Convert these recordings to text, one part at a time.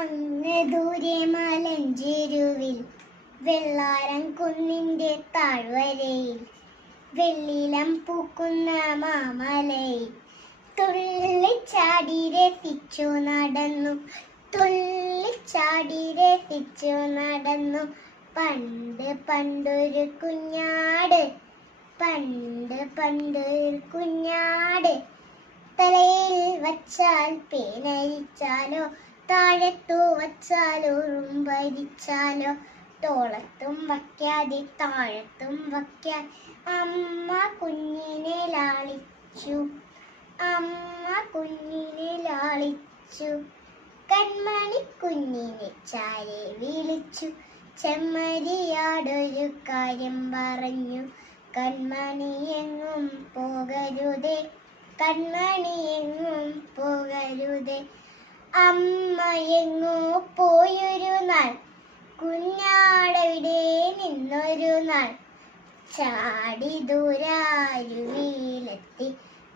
അങ്ങ് ദൂരെ മലഞ്ചെരുവിൽ വെള്ളാരം കുന്നിന്റെ താഴ്വരയിൽ വെള്ളിലം പൂക്കുന്ന മാമലയിൽ തുള്ളിച്ചാടി രസിച്ചു നടന്നു, തുള്ളിച്ചാടി രസിച്ചു നടന്നു. പണ്ട് പണ്ടൊരു കുഞ്ഞാട്, പണ്ട് പണ്ടൊരു കുഞ്ഞാട്. തലയിൽ വച്ചാൽ പേനരിച്ചാലോ, താഴത്തു വച്ചാൽ ഉറുമ്പരിച്ചാലോ, തോളത്തും വയ്ക്കാതെ താഴത്തും വയ്ക്കാൻ അമ്മ കുഞ്ഞിനെ ലാളിച്ചു, അമ്മ കുഞ്ഞിനെ ലാളിച്ചു. കൺമണി കുഞ്ഞിനെ ചാരെ വിളിച്ചു, ചെമ്മരിയാടൊരു കാര്യം പറഞ്ഞു. കൺമണി എങ്ങും പോകരുതേ, കൺമണി എങ്ങും പോകരുതേ. അമ്മ എങ്ങോ പോയൊരു നാൾ, കുഞ്ഞാടെവിടെ നിന്നൊരു നാൾ. ചാടി ദൂരാരുവിയിലെത്തി,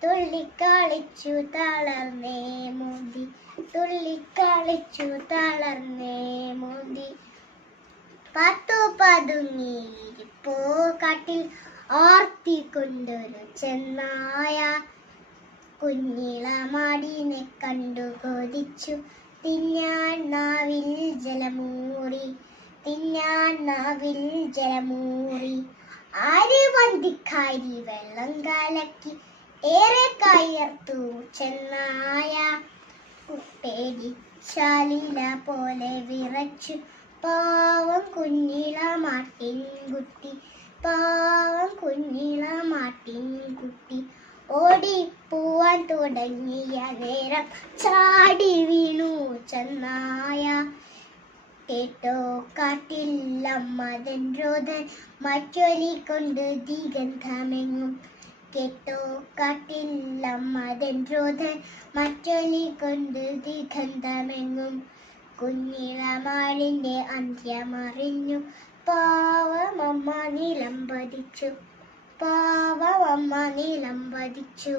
തുള്ളിക്കളിച്ചു തളർന്നേ മോദി, തുള്ളിക്കളിച്ചു തളർന്നേ മോദി. പത്തു പതുങ്ങിയിരിപ്പോ കാട്ടിൽ ആർത്തിക്കൊണ്ടൊരു ചെന്നായ. കുഞ്ഞിളമാടിനെ കണ്ടു കൊതിച്ചു, തിന്നാൻ നാവിൽ ജലമൂറി, തിന്നാൻ നാവിൽ ജലമൂറി. ആര് വന്തിക്കാരി വെള്ളം കലക്കി ഏറെ കയർത്തു ചെന്നായ. പേടിച്ചാലില പോലെ വിറച്ചു പാവം കുഞ്ഞിളമാട്ടിൻകുട്ടി, പാവം കുഞ്ഞിളമാട്ടിൻകുട്ടി. ഓടിപ്പോവാൻ തുടങ്ങിയ നേരം ചാടി വീണു ചെന്നായ. കേട്ടോ കാട്ടിൽ അമ്മതൻ രോദൻ മറ്റൊലിക്കൊണ്ട് ദിഗന്ധമെങ്ങും, കേട്ടോ കാട്ടിൽ അമ്മതൻ രോദൻ മറ്റൊലിക്കൊണ്ട് ദിഗന്ധമെങ്ങും. കുഞ്ഞിളമാടിന്റെ അന്ത്യമറിഞ്ഞു, പാവമമ്മ നിലം പതിച്ചു, പാവമമ്മ നിലം പതിച്ചു.